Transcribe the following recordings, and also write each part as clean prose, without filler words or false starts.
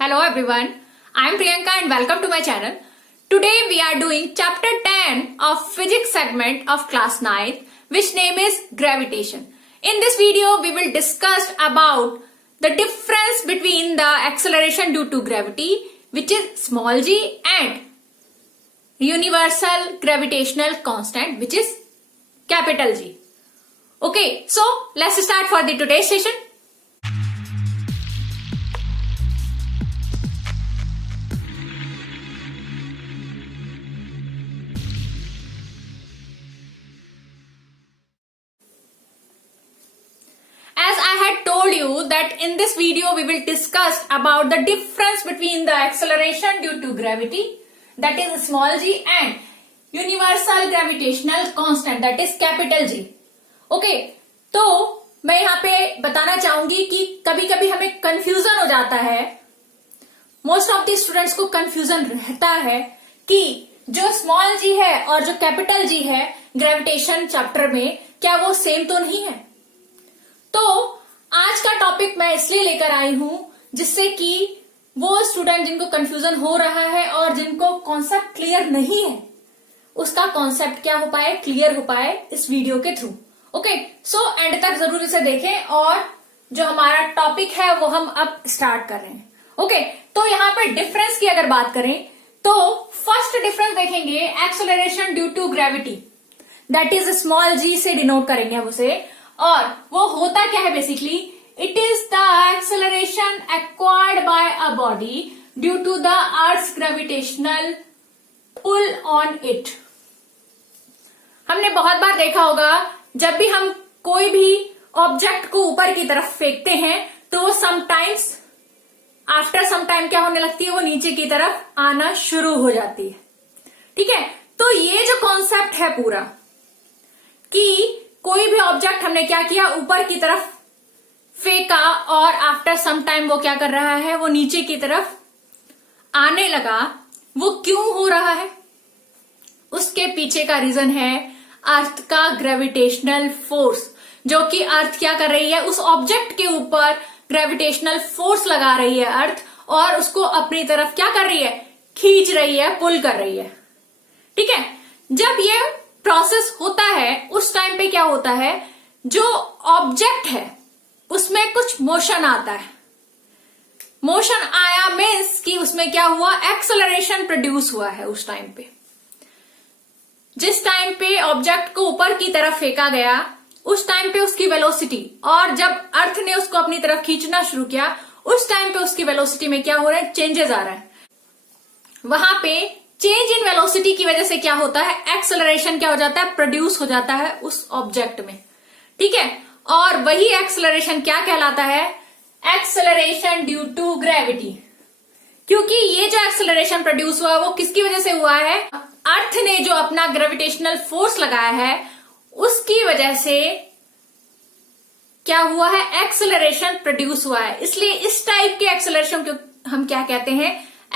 Hello everyone, I am Priyanka and welcome to my channel. Today we are doing chapter 10 of physics segment of class 9 which name is gravitation. In this video we will discuss about the difference between the acceleration due to gravity which is small g and universal gravitational constant which is capital G. Okay, so let's start for the today's session. As I had told you that in this video we will discuss about the difference between the acceleration due to gravity that is small g and universal gravitational constant that is capital G. Okay, तो मैं यहाँ पे बताना चाहूंगी कि कभी कभी हमें कंफ्यूजन हो जाता है, मोस्ट ऑफ द स्टूडेंट्स को कंफ्यूजन रहता है कि जो स्मॉल जी है और जो कैपिटल जी है ग्रेविटेशन चैप्टर में क्या वो सेम तो नहीं है। तो आज का टॉपिक मैं इसलिए लेकर आई हूं जिससे कि वो स्टूडेंट जिनको कंफ्यूजन हो रहा है और जिनको कॉन्सेप्ट क्लियर नहीं है उसका कॉन्सेप्ट क्या हो पाए, क्लियर हो पाए इस वीडियो के थ्रू। ओके, सो एंड तक जरूर इसे देखें और जो हमारा टॉपिक है वो हम अब स्टार्ट कर रहे हैं। ओके, तो यहाँ पे डिफरेंस की अगर बात करें तो फर्स्ट डिफरेंस देखेंगे acceleration due to gravity that is small g से डिनोट करेंगे हम उसे, और वो होता क्या है basically, it is the acceleration acquired by a body due to the earth's gravitational pull on it. हमने बहुत बार देखा होगा जब भी हम कोई भी ऑब्जेक्ट को ऊपर की तरफ फेंकते हैं तो वो समटाइम्स आफ्टर सम टाइम क्या होने लगती है, वो नीचे की तरफ आना शुरू हो जाती है। ठीक है, तो ये जो कॉन्सेप्ट है पूरा कि कोई भी ऑब्जेक्ट हमने क्या किया, ऊपर की तरफ फेंका और आफ्टर सम टाइम वो क्या कर रहा है, वो नीचे की तरफ आने लगा। वो क्यों हो रहा है, उसके पीछे का रीजन है अर्थ का ग्रेविटेशनल फोर्स, जो कि अर्थ क्या कर रही है, उस ऑब्जेक्ट के ऊपर ग्रेविटेशनल फोर्स लगा रही है अर्थ और उसको अपनी तरफ क्या कर रही है, खींच रही है, पुल कर रही है। ठीक है, जब ये प्रोसेस होता है उस टाइम पे क्या होता है, जो ऑब्जेक्ट है उसमें कुछ मोशन आता है। मोशन आया मीन्स कि उसमें क्या हुआ, एक्सेलरेशन प्रोड्यूस हुआ है। उस टाइम पे जिस टाइम पे ऑब्जेक्ट को ऊपर की तरफ फेंका गया उस टाइम पे उसकी वेलोसिटी, और जब अर्थ ने उसको अपनी तरफ खींचना शुरू किया उस टाइम पे उसकी वेलोसिटी में क्या हो रहा है, चेंजेस आ रहा है। वहां पे चेंज इन वेलोसिटी की वजह से क्या होता है, एक्सेलरेशन क्या हो जाता है, प्रोड्यूस हो जाता है उस ऑब्जेक्ट में। ठीक है, और वही एक्सेलरेशन क्या कहलाता है, एक्सेलरेशन ड्यू टू ग्रेविटी। क्योंकि ये जो एक्सेलरेशन प्रोड्यूस हुआ वो किसकी वजह से हुआ है, अर्थ ने जो अपना ग्रेविटेशनल फोर्स लगाया है उसकी वजह से क्या हुआ है, एक्सेलरेशन प्रोड्यूस हुआ है। इसलिए इस टाइप के एक्सेलरेशन को हम क्या कहते हैं,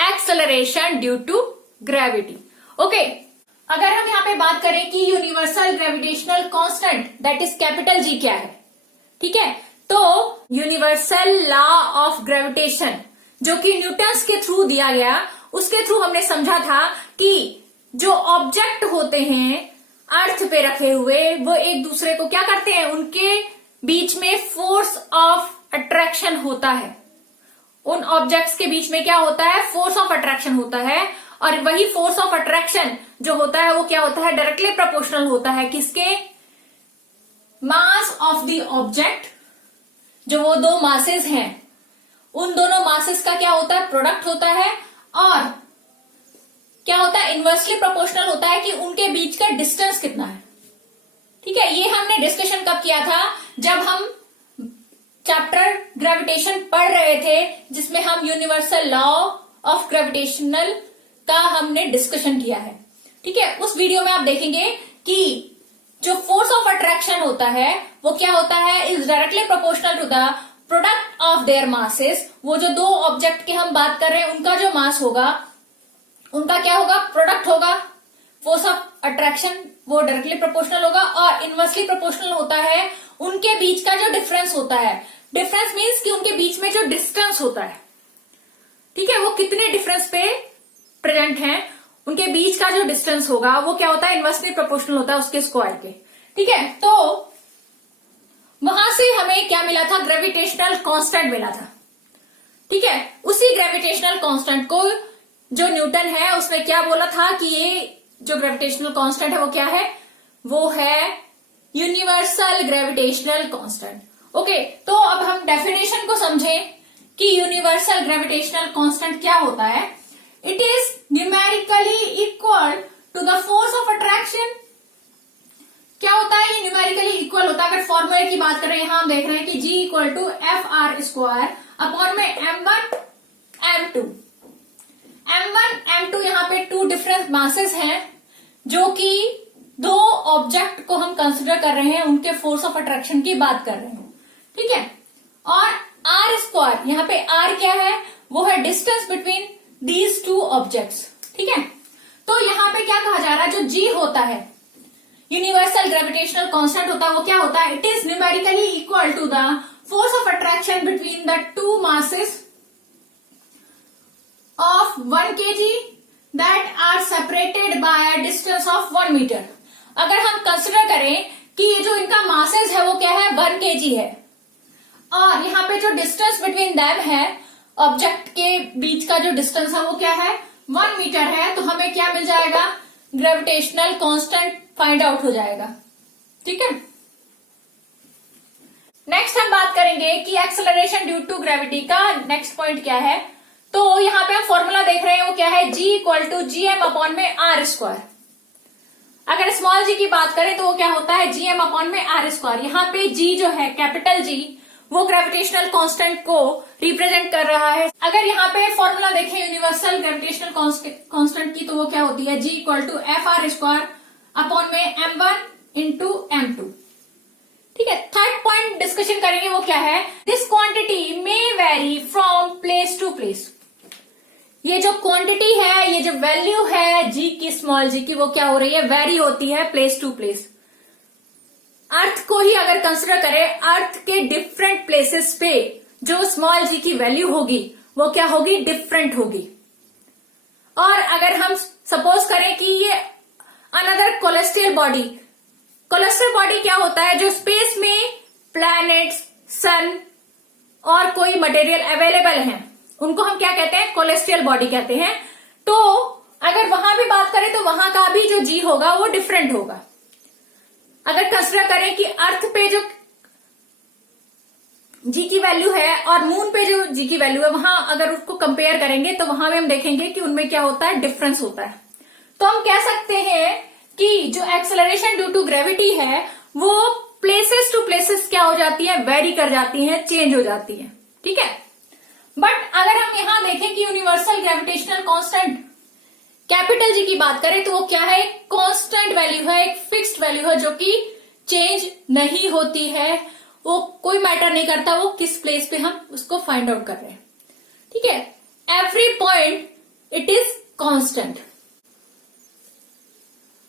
acceleration due to gravity. Okay, अगर हम यहाँ पे बात करें कि universal gravitational constant that is capital G क्या है, ठीक है, तो यूनिवर्सल लॉ ऑफ ग्रेविटेशन जो कि न्यूटन्स के थ्रू दिया गया, उसके थ्रू हमने समझा था कि जो ऑब्जेक्ट होते हैं अर्थ पे रखे हुए वो एक दूसरे को क्या करते हैं, उनके बीच में फोर्स ऑफ अट्रैक्शन होता है। उन ऑब्जेक्ट्स के बीच में क्या होता है, फोर्स ऑफ अट्रैक्शन होता है, और वही फोर्स ऑफ अट्रैक्शन जो होता है वो क्या होता है, डायरेक्टली प्रोपोर्शनल होता है किसके, मास ऑफ द ऑब्जेक्ट। जो वो दो मासेस हैं उन दोनों मासेस का क्या होता है, प्रोडक्ट होता है, और क्या होता है, इनवर्सली प्रोपोर्शनल होता है कि उनके बीच का डिस्टेंस कितना है। ठीक है, ये हमने डिस्कशन कब किया था, जब हम चैप्टर ग्रेविटेशन पढ़ रहे थे जिसमें हम यूनिवर्सल लॉ ऑफ ग्रेविटेशनल का हमने डिस्कशन किया है। ठीक है, उस वीडियो में आप देखेंगे कि जो फोर्स ऑफ अट्रैक्शन होता है वो क्या होता है, is directly proportional to the product of their masses. वो जो दो ऑब्जेक्ट की हम बात कर रहे हैं उनका जो मास होगा उनका क्या होगा, प्रोडक्ट होगा। फोर्स ऑफ अट्रैक्शन वो डायरेक्टली प्रोपोर्शनल होगा, और इनवर्सली प्रोपोर्शनल होता है उनके बीच का जो डिफरेंस होता है। डिफरेंस मीन्स कि उनके बीच में जो डिस्टेंस होता है ठीक है, वो कितने डिफरेंस पे प्रेजेंट हैं, उनके बीच का जो डिस्टेंस होगा वो क्या होता है, इनवर्सली प्रोपोर्शनल होता है उसके स्क्वायर के। ठीक है, तो वहां से हमें क्या मिला था, ग्रेविटेशनल कांस्टेंट मिला था। ठीक है, उसी ग्रेविटेशनल कांस्टेंट को जो न्यूटन है उसने क्या बोला था कि ये जो ग्रेविटेशनल कांस्टेंट है वो क्या है, वो है यूनिवर्सल ग्रेविटेशनल कांस्टेंट। ओके, तो अब हम डेफिनेशन को समझें कि यूनिवर्सल ग्रेविटेशनल कांस्टेंट क्या होता है। It is numerically equal to the force of attraction. क्या होता है, ये न्यूमेरिकली इक्वल होता है। अगर फॉर्मूले की बात करें, यहां हम देख रहे हैं कि G equal to F R square upon में m1 m2। m1 m2 यहाँ पे टू डिफरेंट मासेस हैं जो कि दो ऑब्जेक्ट को हम कंसिडर कर रहे हैं, उनके फोर्स ऑफ अट्रैक्शन की बात कर रहे हैं। ठीक है, और आर स्क्वायर, यहाँ पे आर क्या है, वो है distance between these two objects. ठीक है, तो यहाँ पे क्या कहा जा रहा है, जो जी होता है यूनिवर्सल ग्रेविटेशनल कांस्टेंट होता है, वो क्या होता है, it is numerically equal to the force of attraction between the two masses of 1 kg that are separated by a distance of 1 metre. अगर हम कंसिडर करें कि ये जो इनका मासेस है वो क्या है, 1 kg है, और यहाँ पे जो डिस्टेंस बिटवीन दैम है, ऑब्जेक्ट के बीच का जो डिस्टेंस है वो क्या है, 1 मीटर है, तो हमें क्या मिल जाएगा, ग्रेविटेशनल कांस्टेंट फाइंड आउट हो जाएगा। ठीक है, नेक्स्ट हम बात करेंगे कि एक्सेलरेशन ड्यू टू ग्रेविटी का नेक्स्ट पॉइंट क्या है। तो यहाँ पे हम फॉर्मूला देख रहे हैं, वो क्या है, G equal to G M upon में आर स्क्वायर। अगर स्मॉल जी की बात करें तो वो क्या होता है, जी एम अपॉन में आर स्क्वायर। यहाँ पे G जो है, कैपिटल G, वो ग्रेविटेशनल कांस्टेंट को रिप्रेजेंट कर रहा है। अगर यहाँ पे फॉर्मूला देखें यूनिवर्सल ग्रेविटेशनल कांस्टेंट की, तो वो क्या होती है, G equal to F R square upon में m1 इंटू m2। ठीक है, थर्ड पॉइंट डिस्कशन करेंगे, वो क्या है, this quantity may vary from place to place. ये जो क्वांटिटी है, ये जो वैल्यू है जी की, स्मॉल जी की, वो क्या हो रही है, वेरी होती है प्लेस टू प्लेस। अर्थ को ही अगर कंसिडर करें, अर्थ के डिफरेंट प्लेसेस पे जो स्मॉल जी की वैल्यू होगी वो क्या होगी, डिफरेंट होगी। और अगर हम सपोज करें कि ये अनदर कोलेस्ट्रियल बॉडी, कोलेस्ट्रियल बॉडी क्या होता है, जो स्पेस में प्लैनेट्स, सन और कोई मटेरियल अवेलेबल है, उनको हम क्या कहते हैं, कोलेस्ट्रियल बॉडी कहते हैं। तो अगर वहां भी बात करें तो वहां का भी जो जी होगा वो डिफरेंट होगा। अगर कंसिडर करें कि अर्थ पे जो जी की वैल्यू है और मून पे जो जी की वैल्यू है, वहां अगर उसको कंपेयर करेंगे तो वहां में हम देखेंगे कि उनमें क्या होता है, डिफरेंस होता है। तो हम कह सकते हैं कि जो एक्सेलरेशन ड्यू टू ग्रेविटी है वो प्लेसेस टू प्लेसेस क्या हो जाती है, वेरी कर जाती है, चेंज हो जाती है। ठीक है, बट अगर हम यहां देखें कि universal gravitational constant capital G की बात करें तो वो क्या है, एक कांस्टेंट वैल्यू है, एक फिक्स्ड वैल्यू है जो कि चेंज नहीं होती है। वो कोई मैटर नहीं करता वो किस प्लेस पे हम उसको फाइंड आउट कर रहे हैं। ठीक है, every point it is constant.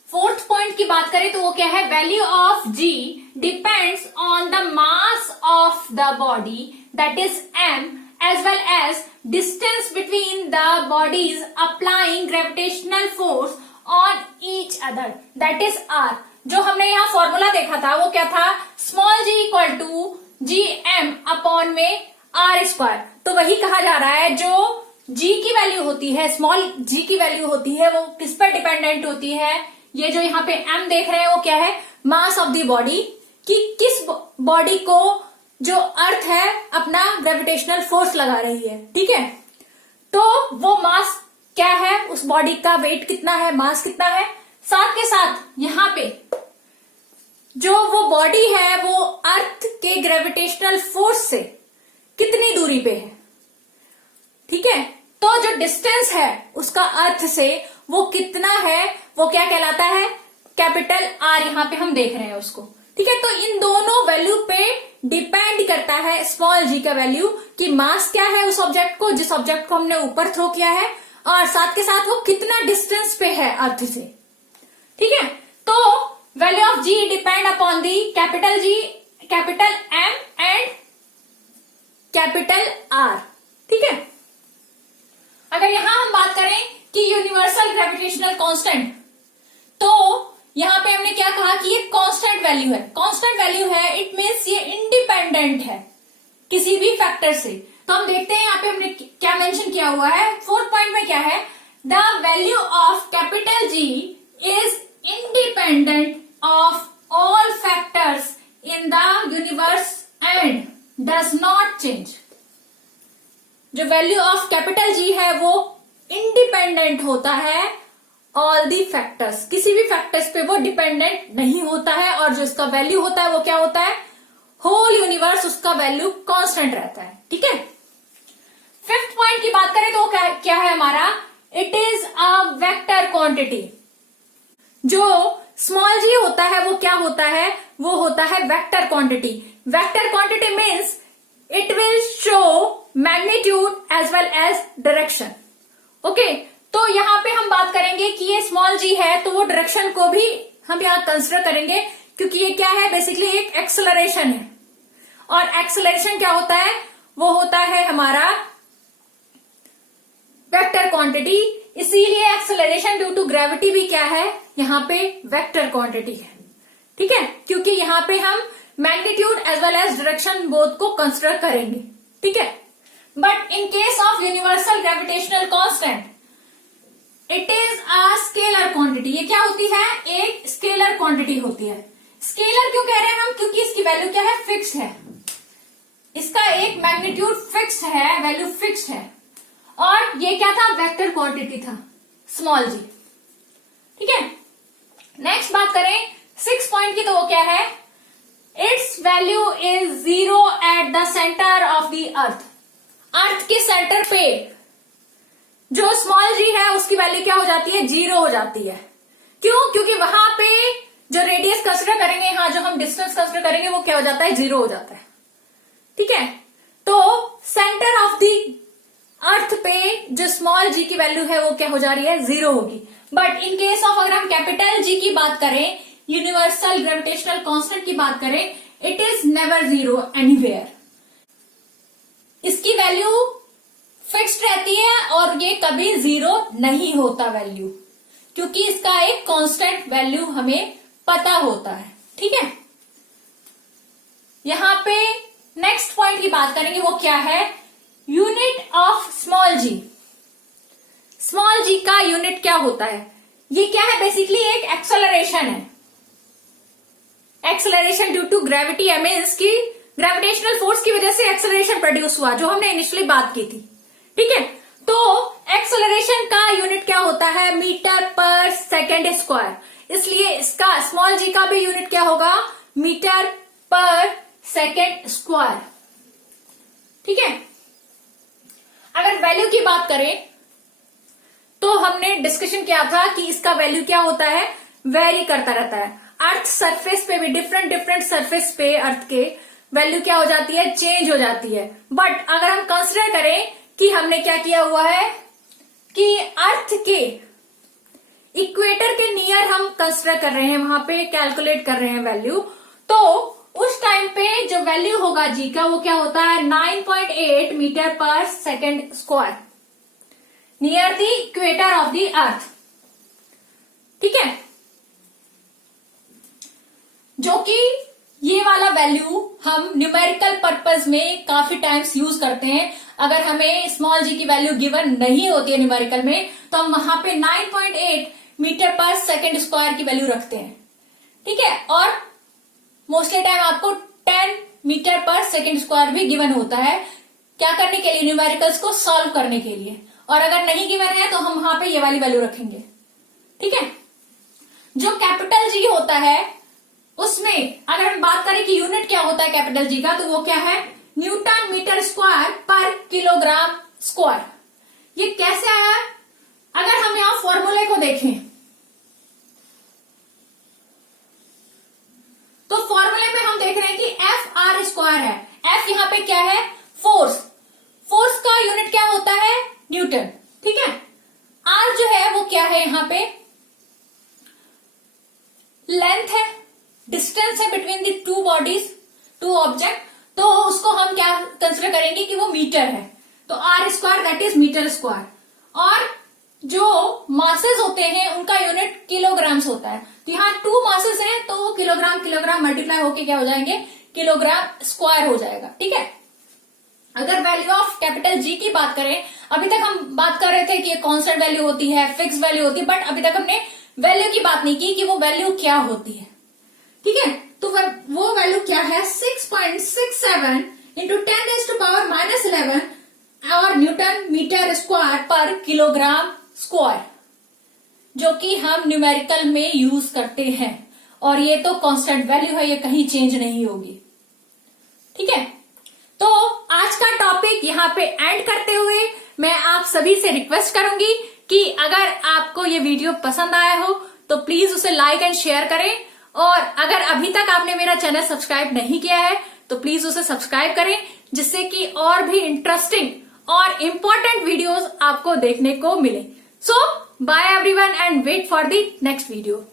Fourth point की बात करें तो वो क्या है, value of G depends on the mass of the body that is m as well as distance between the bodies applying gravitational force on each other that is r। जो हमने यहाँ फॉर्मूला देखा था वो क्या था, small g equal to G M upon में R square. तो वही कहा जा रहा है, जो g की वैल्यू होती है, स्मॉल g की वैल्यू होती है, वो किस पर डिपेंडेंट होती है, ये जो यहाँ पे m देख रहे हैं वो क्या है, मास ऑफ द बॉडी, कि किस बॉडी को जो अर्थ है अपना ग्रेविटेशनल फोर्स लगा रही है। ठीक है, तो वो मास क्या है, उस बॉडी का वेट कितना है, मास कितना है, साथ के साथ यहाँ पे जो वो बॉडी है वो अर्थ के ग्रेविटेशनल फोर्स से कितनी दूरी पे है। ठीक है, तो जो डिस्टेंस है उसका अर्थ से वो कितना है, वो क्या कहलाता है, कैपिटल आर, यहाँ पे हम देख रहे हैं उसको। ठीक है, तो इन दोनों वैल्यू पे डिपेंड करता है स्मॉल जी का वैल्यू, कि मास क्या है उस ऑब्जेक्ट को, जिस ऑब्जेक्ट को हमने ऊपर थ्रो किया है, और साथ के साथ वो कितना डिस्टेंस पे है अर्थ से। ठीक है, तो value of G depend upon the capital G, capital M and capital R. ठीक है, ग्रेविटेशनल कांस्टेंट, तो यहां पे हमने क्या कहा कि ये कांस्टेंट वैल्यू है। कांस्टेंट वैल्यू है, इट मीन्स ये इंडिपेंडेंट है किसी भी फैक्टर से। तो हम देखते हैं यहाँ पे हमने क्या मेंशन किया हुआ है। फोर्थ पॉइंट में क्या है, the value of capital G is independent of all factors in the universe and does not change. जो वैल्यू ऑफ कैपिटल जी है वो इंडिपेंडेंट होता है ऑल दी फैक्टर्स, किसी भी फैक्टर्स पे वो डिपेंडेंट नहीं होता है, और जो इसका वैल्यू होता है वो क्या होता है, होल यूनिवर्स उसका वैल्यू कांस्टेंट रहता है। ठीक है, फिफ्थ पॉइंट की बात करें तो क्या है हमारा, it is a vector quantity. जो स्मॉल जी होता है वो क्या होता है, वो होता है vector quantity. Vector quantity means it will show magnitude as well as direction. Okay, तो यहां पे हम बात करेंगे कि ये स्मॉल जी है तो वो डायरेक्शन को भी हम यहां कंसिडर करेंगे, क्योंकि ये क्या है, बेसिकली एक एक्सेलरेशन है। और एक्सेलरेशन क्या होता है, वो होता है हमारा वेक्टर क्वांटिटी। इसीलिए एक्सेलरेशन ड्यू टू ग्रेविटी भी क्या है, यहां पे वेक्टर क्वांटिटी है। ठीक है, क्योंकि यहां पे हम magnitude as well as direction both को कंसिडर करेंगे। ठीक है, but in case of universal gravitational constant it is a scalar quantity. ये क्या होती है, एक स्केलर क्वांटिटी होती है। स्केलर क्यों कह रहे हैं हम, क्योंकि इसकी वैल्यू क्या है, फिक्स्ड है। इसका एक मैग्नीट्यूड फिक्स्ड है, वैल्यू फिक्स्ड है, और ये क्या था, वेक्टर क्वांटिटी था, स्मॉल जी। ठीक है, नेक्स्ट बात करें सिक्स पॉइंट की, तो वो क्या है, its value is 0 at the centre of the earth. Earth के सेंटर पे जो स्मॉल जी है उसकी वैल्यू क्या हो जाती है, 0 हो जाती है। क्यों, क्योंकि वहां पे जो रेडियस कंसिडर करेंगे, यहां जो हम डिस्टेंस कंसिडर करेंगे वो क्या हो जाता है, 0 हो जाता है। ठीक है, तो सेंटर ऑफ द अर्थ पे जो स्मॉल जी की वैल्यू है वो क्या हो जा रही है, 0 होगी। बट इन केस ऑफ अगर हम कैपिटल जी की बात करें, यूनिवर्सल ग्रेविटेशनल कांस्टेंट की बात करें, इट इज नेवर 0 एनीवेयर। इसकी वैल्यू फिक्स्ड रहती है और ये कभी 0 नहीं होता वैल्यू, क्योंकि इसका एक कांस्टेंट वैल्यू हमें पता होता है। ठीक है, यहां पे नेक्स्ट पॉइंट की बात करेंगे, वो क्या है, unit of small g. Small g का यूनिट क्या होता है, ये क्या है, बेसिकली एक एक्सेलरेशन है। एक्सेलरेशन ड्यू टू ग्रेविटी है, मीन्स की ग्रेविटेशनल फोर्स की वजह से एक्सेलरेशन प्रोड्यूस हुआ, जो हमने इनिशियली बात की थी। ठीक है, तो एक्सेलरेशन का यूनिट क्या होता है, मीटर पर सेकेंड स्क्वायर। इसलिए इसका स्मॉल जी का भी यूनिट क्या होगा, मीटर पर सेकेंड स्क्वायर। ठीक है, अगर वैल्यू की बात करें तो हमने डिस्कशन किया था कि इसका वैल्यू क्या होता है, वेरी करता रहता है। अर्थ सरफेस पे भी डिफरेंट सरफेस पे अर्थ के वैल्यू क्या हो जाती है, चेंज हो जाती है। बट अगर हम कंसिडर करें कि हमने क्या किया हुआ है कि अर्थ के इक्वेटर के नियर हम कंसिडर कर रहे हैं, वहां पे कैलकुलेट कर रहे हैं वैल्यू, तो उस टाइम पे जो वैल्यू होगा जी का वो क्या होता है, 9.8 मीटर पर second square near the equator of the अर्थ। ठीक है, जो कि ये वाला वैल्यू हम न्यूमेरिकल पर्पस में काफी टाइम्स यूज करते हैं। अगर हमें स्मॉल जी की वैल्यू गिवन नहीं होती है न्यूमेरिकल में, तो हम वहां पे 9.8 मीटर पर सेकेंड स्क्वायर की वैल्यू रखते हैं। ठीक है, और मोस्टली टाइम आपको 10 मीटर पर सेकेंड स्क्वायर भी गिवन होता है, क्या करने के लिए, न्यूमेरिकल्स को सॉल्व करने के लिए। और अगर नहीं गिवन है तो हम वहां पे ये वाली वैल्यू रखेंगे। ठीक है, जो कैपिटल जी होता है उसमें अगर हम बात करें कि यूनिट क्या होता है कैपिटल जी का, तो वो क्या है, न्यूटन मीटर स्क्वायर पर किलोग्राम स्क्वायर। ये कैसे आया, अगर हम यहां फॉर्मूले को देखें तो फॉर्मूले में हम देख रहे हैं कि एफ आर स्क्वायर है। एफ यहां पे क्या है, फोर्स। फोर्स का यूनिट क्या होता है, न्यूटन। ठीक है, आर जो है वो क्या है, यहां पे लेंथ है, डिस्टेंस है between the two bodies, two object, तो उसको हम क्या कंसिडर करेंगे कि वो मीटर है, तो R square that is metre square. और जो मासेस होते हैं उनका यूनिट किलोग्राम्स होता है। तो यहाँ 2 मासेस हैं तो वो किलोग्राम किलोग्राम मल्टीप्लाई होके क्या हो जाएंगे, किलोग्राम स्क्वायर हो जाएगा। ठीक है। अगर वैल्यू ऑफ कैपिटल जी की बात करें, अभी तक हम बात कर रहे थे कि ये कांस्टेंट वैल्यू होती है, फिक्स वैल्यू होती है, बट अभी तक हमने वैल्यू की बात नहीं की कि वो वैल्यू क्या होती है। ठीक है। तो वो वैल्यू क्या है, 6.67 इंटू 10⁻⁻11 और न्यूटन मीटर स्क्वायर पर किलोग्राम स्क्वायर, जो कि हम न्यूमेरिकल में यूज करते हैं। और ये तो कांस्टेंट वैल्यू है, ये कहीं चेंज नहीं होगी। ठीक है। तो आज का टॉपिक यहाँ पे एंड करते हुए मैं आप सभी से रिक्वेस्ट करूंगी कि अगर आपको ये वीडियो पसंद आया हो तो प्लीज उसे लाइक एंड शेयर करें, और अगर अभी तक आपने मेरा चैनल सब्सक्राइब नहीं किया है तो प्लीज उसे सब्सक्राइब करें, जिससे कि और भी इंटरेस्टिंग और इम्पोर्टेंट वीडियोस आपको देखने को मिले। So bye everyone and wait for the next video.